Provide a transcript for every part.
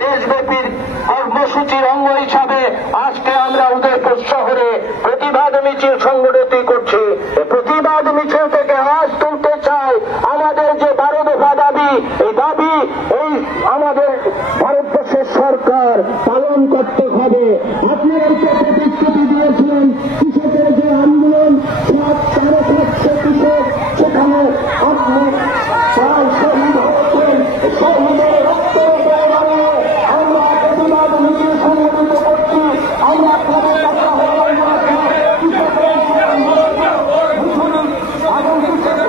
দেশব্যাপী কর্মসূচির অঙ্গ হিসাবে আজকে আমরা উদয়পুর শহরে প্রতিবাদ মিছিল সংগঠিত করছি। প্রতিবাদ মিছিল থেকে আওয়াজ তুলতে চাই, আমাদের যে 12 দফা দাবি, এই দাবি এই আমাদের ভারতবর্ষের সরকার পালন করতে হবে। আপনারা প্রতিশ্রুতি দিয়েছিলেন কৃষকের যে আন্দোলন, 7,500 কৃষক সেখানে আপনি প্রায় শহীদ হচ্ছেন। শহীদের রক্তের আমরা প্রতিবাদ মিছিল সংগঠিত করছি। আমরা আপনাদের কাছে আহ্বান জানাচ্ছি, কৃষকের এবং কৃষকের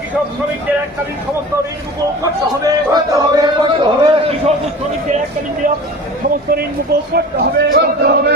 কৃষক শ্রমিকদের এককালীন সমস্ত ঋণ মুকুব করতে হবে, কৃষক শ্রমিকদের এককালীন সমস্ত ঋণ মুকুব করতে হবে। করতে হবে